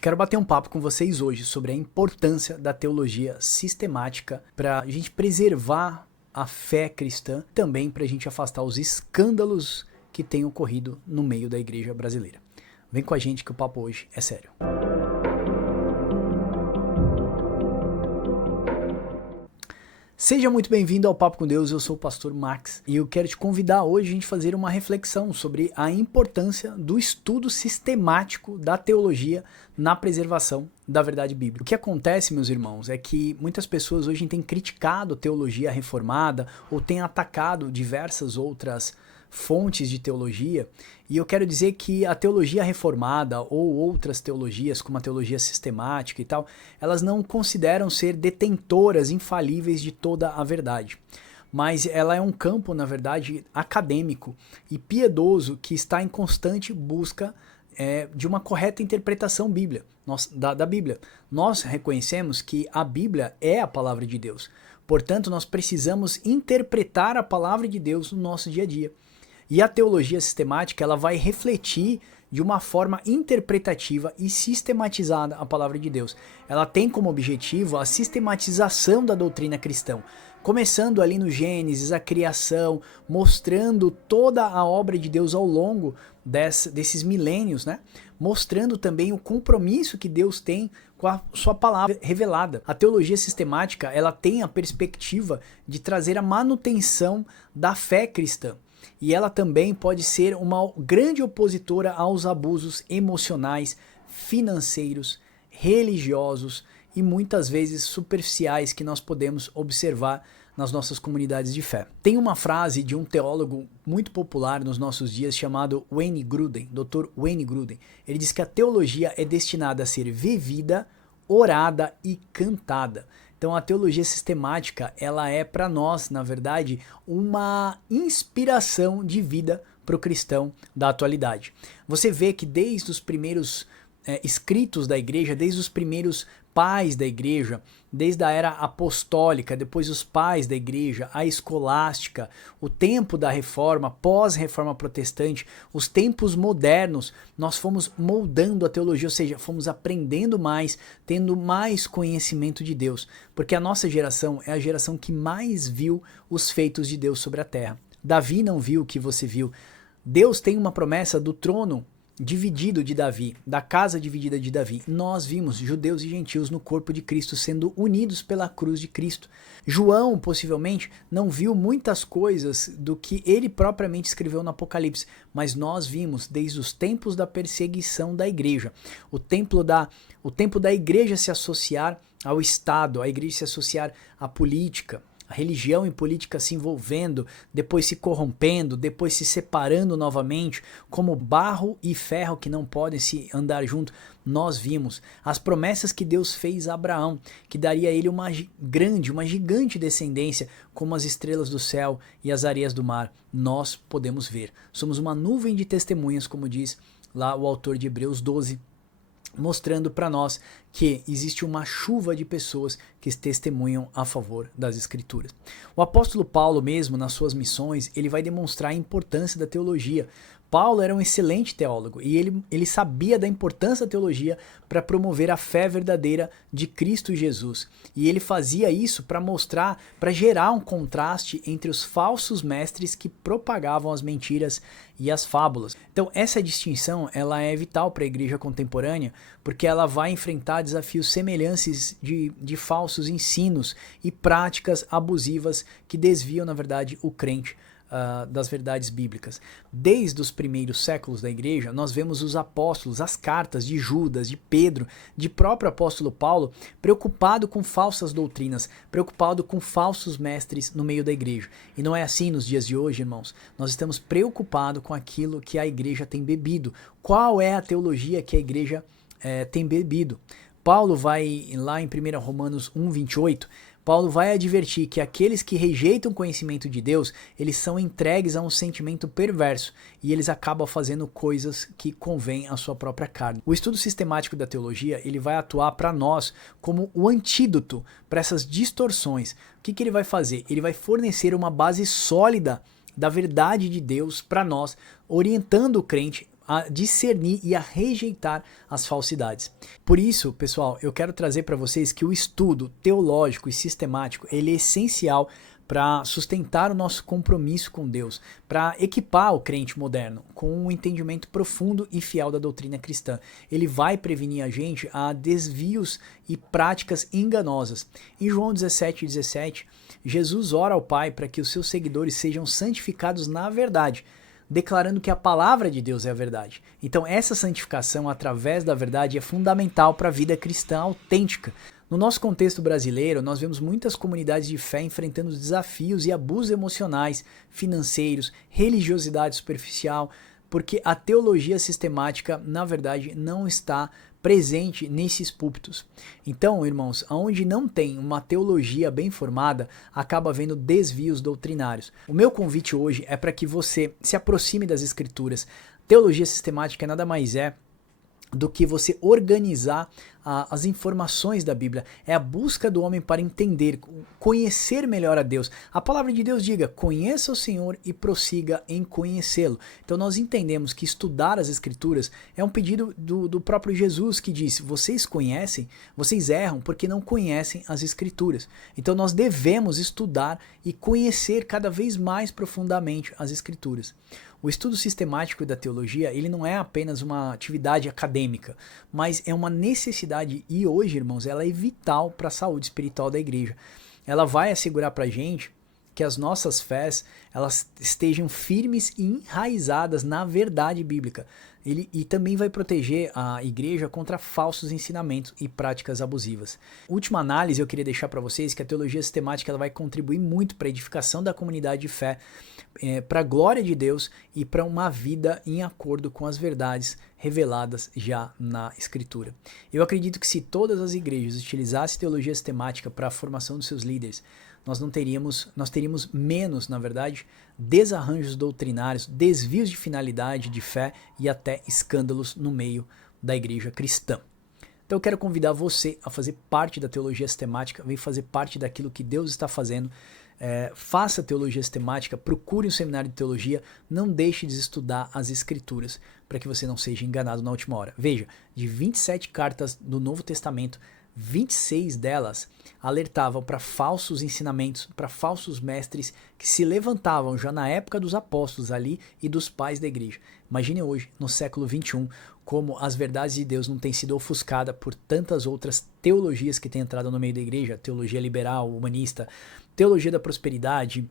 Quero bater um papo com vocês hoje sobre a importância da teologia sistemática para a gente preservar a fé cristã, também para a gente afastar os escândalos que têm ocorrido no meio da igreja brasileira. Vem com a gente que o papo hoje é sério. Seja muito bem-vindo ao Papo com Deus, eu sou o pastor Max e eu quero te convidar hoje a gente fazer uma reflexão sobre a importância do estudo sistemático da teologia na preservação da verdade bíblica. O que acontece, meus irmãos, é que muitas pessoas hoje têm criticado a teologia reformada ou têm atacado diversas outras fontes de teologia, e eu quero dizer que a teologia reformada ou outras teologias, como a teologia sistemática e tal, elas não consideram ser detentoras infalíveis de toda a verdade. Mas ela é um campo, na verdade, acadêmico e piedoso que está em constante busca de uma correta interpretação da Bíblia. Nós reconhecemos que a Bíblia é a palavra de Deus. Portanto, nós precisamos interpretar a palavra de Deus no nosso dia a dia. E a teologia sistemática, ela vai refletir de uma forma interpretativa e sistematizada a palavra de Deus. Ela tem como objetivo a sistematização da doutrina cristã, começando ali no Gênesis, a criação, mostrando toda a obra de Deus ao longo desses milênios, né? Mostrando também o compromisso que Deus tem com a sua palavra revelada. A teologia sistemática, ela tem a perspectiva de trazer a manutenção da fé cristã. E ela também pode ser uma grande opositora aos abusos emocionais, financeiros, religiosos e muitas vezes superficiais que nós podemos observar nas nossas comunidades de fé. Tem uma frase de um teólogo muito popular nos nossos dias chamado Wayne Grudem, Dr. Wayne Grudem. Ele diz que a teologia é destinada a ser vivida, orada e cantada. Então a teologia sistemática, ela é para nós, na verdade, uma inspiração de vida para o cristão da atualidade. Você vê que desde os primeiros escritos da igreja, desde os primeiros pais da igreja, desde a era apostólica, depois os pais da igreja, a escolástica, o tempo da reforma, pós-reforma protestante, os tempos modernos, nós fomos moldando a teologia, ou seja, fomos aprendendo mais, tendo mais conhecimento de Deus, porque a nossa geração é a geração que mais viu os feitos de Deus sobre a terra. Davi não viu o que você viu. Deus tem uma promessa do trono dividido de Davi, da casa dividida de Davi. Nós vimos judeus e gentios no corpo de Cristo sendo unidos pela cruz de Cristo. João, possivelmente, não viu muitas coisas do que ele propriamente escreveu no Apocalipse, mas nós vimos desde os tempos da perseguição da igreja, o tempo da igreja se associar ao Estado, a igreja se associar à política, a religião e política se envolvendo, depois se corrompendo, depois se separando novamente, como barro e ferro que não podem se andar junto. Nós vimos as promessas que Deus fez a Abraão, que daria a ele uma gigante descendência, como as estrelas do céu e as areias do mar. Nós podemos ver. Somos uma nuvem de testemunhas, como diz lá o autor de Hebreus 12, mostrando para nós que existe uma chuva de pessoas que testemunham a favor das Escrituras. O apóstolo Paulo mesmo, nas suas missões, ele vai demonstrar a importância da teologia. Paulo era um excelente teólogo e ele sabia da importância da teologia para promover a fé verdadeira de Cristo Jesus. E ele fazia isso para mostrar, para gerar um contraste entre os falsos mestres que propagavam as mentiras e as fábulas. Então essa distinção ela é vital para a igreja contemporânea, porque ela vai enfrentar desafios semelhantes de falsos ensinos e práticas abusivas que desviam, na verdade, o crente das verdades bíblicas. Desde os primeiros séculos da igreja, nós vemos os apóstolos, as cartas de Judas, de Pedro, de próprio apóstolo Paulo, preocupado com falsas doutrinas, preocupado com falsos mestres no meio da igreja. E não é assim nos dias de hoje, irmãos. Nós estamos preocupados com aquilo que a igreja tem bebido. Qual é a teologia que a igreja tem bebido? Paulo vai lá em 1 Romanos 1:28, Paulo vai advertir que aqueles que rejeitam o conhecimento de Deus, eles são entregues a um sentimento perverso e eles acabam fazendo coisas que convêm à sua própria carne. O estudo sistemático da teologia, ele vai atuar para nós como o antídoto para essas distorções. O que ele vai fazer? Ele vai fornecer uma base sólida da verdade de Deus para nós, orientando o crente a discernir e a rejeitar as falsidades. Por isso, pessoal, eu quero trazer para vocês que o estudo teológico e sistemático, ele é essencial para sustentar o nosso compromisso com Deus, para equipar o crente moderno com um entendimento profundo e fiel da doutrina cristã. Ele vai prevenir a gente a desvios e práticas enganosas. Em João 17:17, Jesus ora ao Pai para que os seus seguidores sejam santificados na verdade, declarando que a palavra de Deus é a verdade. Então essa santificação através da verdade é fundamental para a vida cristã autêntica. No nosso contexto brasileiro, nós vemos muitas comunidades de fé enfrentando desafios e abusos emocionais, financeiros, religiosidade superficial, porque a teologia sistemática, na verdade, não está presente nesses púlpitos. Então, irmãos, onde não tem uma teologia bem formada, acaba havendo desvios doutrinários. O meu convite hoje é para que você se aproxime das Escrituras. Teologia sistemática nada mais é do que você organizar as informações da Bíblia. É a busca do homem para entender, conhecer melhor a Deus. A palavra de Deus diga, conheça o Senhor e prossiga em conhecê-lo. Então nós entendemos que estudar as Escrituras é um pedido do próprio Jesus, que disse, vocês conhecem, vocês erram porque não conhecem as Escrituras. Então nós devemos estudar e conhecer cada vez mais profundamente as Escrituras. O estudo sistemático da teologia, ele não é apenas uma atividade acadêmica, mas é uma necessidade e hoje, irmãos, ela é vital para a saúde espiritual da igreja. Ela vai assegurar para a gente que as nossas fés, elas estejam firmes e enraizadas na verdade bíblica. E também vai proteger a igreja contra falsos ensinamentos e práticas abusivas. Última análise, eu queria deixar para vocês que a teologia sistemática ela vai contribuir muito para a edificação da comunidade de fé, para a glória de Deus e para uma vida em acordo com as verdades reveladas já na Escritura. Eu acredito que se todas as igrejas utilizassem teologia sistemática para a formação dos seus líderes, nós teríamos menos, na verdade, desarranjos doutrinários, desvios de finalidade, de fé e até escândalos no meio da igreja cristã. Então eu quero convidar você a fazer parte da teologia sistemática, vem fazer parte daquilo que Deus está fazendo. Faça teologia sistemática, procure um seminário de teologia, não deixe de estudar as Escrituras para que você não seja enganado na última hora. Veja, de 27 cartas do Novo Testamento, 26 delas alertavam para falsos ensinamentos, para falsos mestres que se levantavam já na época dos apóstolos ali e dos pais da igreja. Imagine hoje, no século 21, como as verdades de Deus não têm sido ofuscadas por tantas outras teologias que têm entrado no meio da igreja, teologia liberal, humanista, teologia da prosperidade,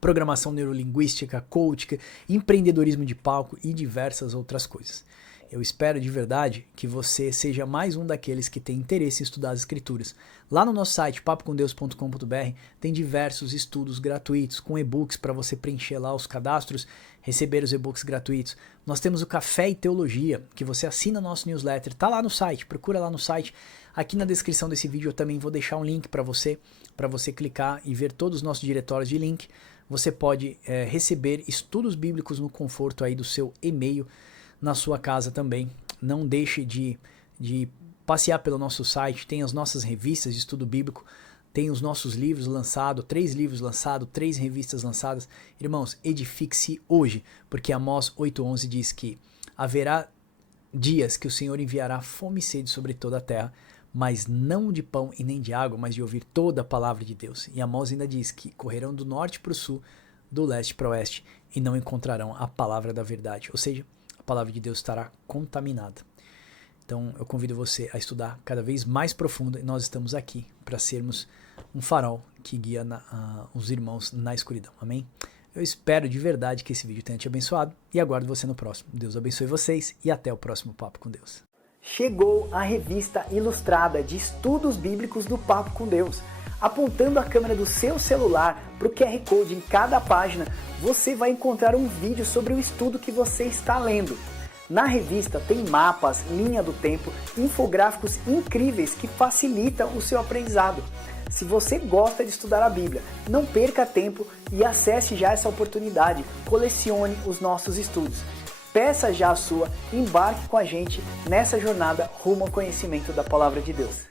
programação neurolinguística, coaching, empreendedorismo de palco e diversas outras coisas. Eu espero de verdade que você seja mais um daqueles que tem interesse em estudar as Escrituras. Lá no nosso site, papocomdeus.com.br, tem diversos estudos gratuitos, com e-books para você preencher lá os cadastros, receber os e-books gratuitos. Nós temos o Café e Teologia, que você assina nosso newsletter, está lá no site, procura lá no site. Aqui na descrição desse vídeo eu também vou deixar um link para você clicar e ver todos os nossos diretórios de link. Você pode receber estudos bíblicos no conforto aí do seu e-mail, na sua casa também. Não deixe de passear pelo nosso site, tem as nossas revistas de estudo bíblico, tem os nossos livros lançados, 3 livros lançados, 3 revistas lançadas. Irmãos, edifique-se hoje, porque Amós 8:11 diz que haverá dias que o Senhor enviará fome e sede sobre toda a terra, mas não de pão e nem de água, mas de ouvir toda a palavra de Deus. E Amós ainda diz que correrão do norte para o sul, do leste para o oeste, e não encontrarão a palavra da verdade. Ou seja, a palavra de Deus estará contaminada. Então eu convido você a estudar cada vez mais profundo e nós estamos aqui para sermos um farol que guia os irmãos na escuridão. Amém? Eu espero de verdade que esse vídeo tenha te abençoado e aguardo você no próximo. Deus abençoe vocês e até o próximo Papo com Deus. Chegou a revista ilustrada de estudos bíblicos do Papo com Deus. Apontando a câmera do seu celular para o QR Code em cada página, você vai encontrar um vídeo sobre o estudo que você está lendo. Na revista tem mapas, linha do tempo, infográficos incríveis que facilitam o seu aprendizado. Se você gosta de estudar a Bíblia, não perca tempo e acesse já essa oportunidade. Colecione os nossos estudos. Peça já a sua e embarque com a gente nessa jornada rumo ao conhecimento da Palavra de Deus.